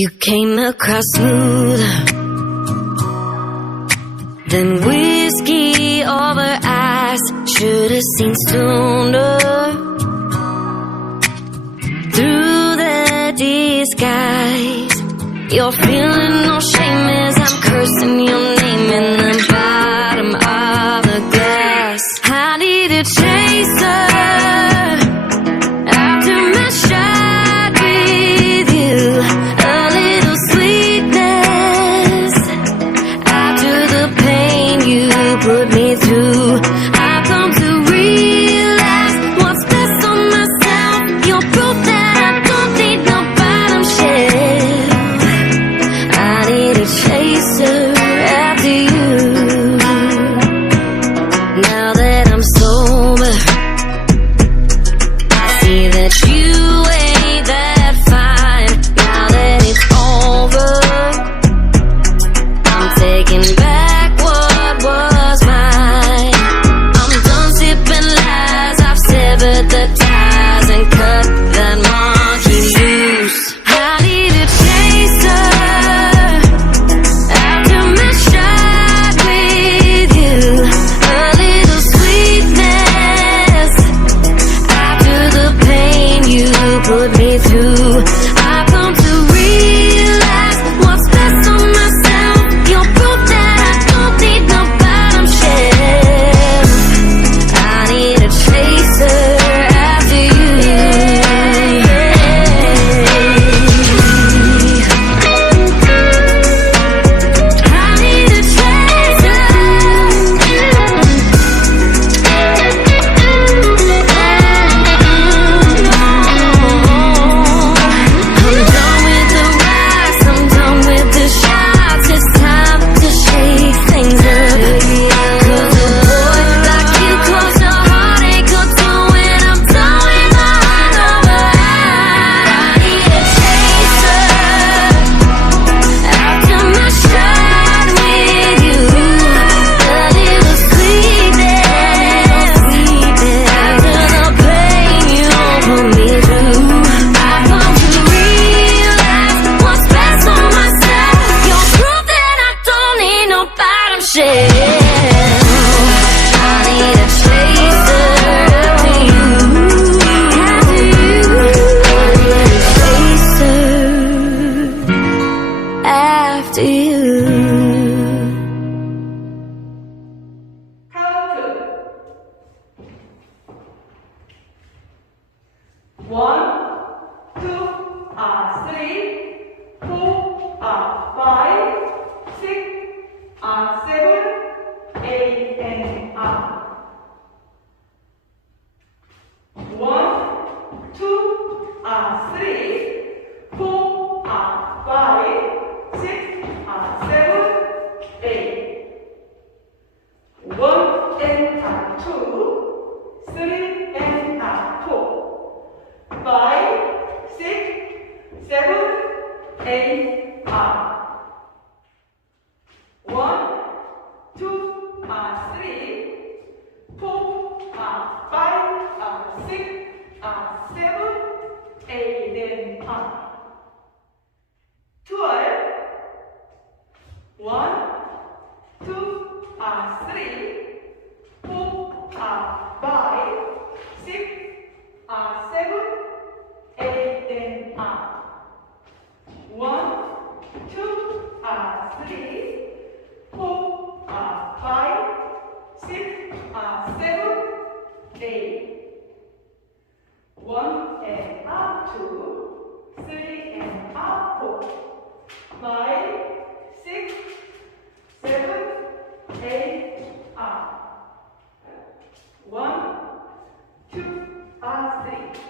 You came across smoother than whiskey over ice. Should've seen sooner through the disguise. You're feeling no shame as I'm cursing your name in the bottom of the glass. I need a chaser after my shot with you. A little sweetness after the pain you put me through. I've come to realize what's best on myself. You're proof that I don't need no bottom shelf. I need a chaser after you. Now that I'm sober, I see that you ain't that fine. Now that it's over, I'm taking back what was mine. I'm done sipping lies, I've severed the ties and cut that monkey loose. I need a chaser after my shot with you. A little sweetness after the pain you put me through. I've come to realize what's best on myself. You're proof that I don't need no bottom shelf. I need a chaser after you. I need a chaser. I'm done with the rocks, I'm done with the shots. It's time to shake things up. 'Cause a boy like you close your heart ain't good to when I'm done with my hungover eyes. I need a chaser after my shot with you. A little sweetness after the pain you put me through. I've come to realize what's best for myself. You're proof that I don't need no bottom shelf. I need a chaser after you. After you. I need a chaser after you. 카운트 1, 2, 3, 4, 5, 6, 7, 8, and up. 1, 2, 3, 4, 5, 6, 7, 8. 1 and up, 2, 3 and up, 4, 5, 6, 7, 8, up. 1, 2, 3, 4, 5, 6, 7, 8, and up. 12, 1, 2, 3, 4, 5, 6, 7, 8, and up. 1, 2, 3, 4, 5, 6, 7, 8. 1 and up, 2, 3 and up, 4, 5, 6, 7, 8, up. 1, 2, 3.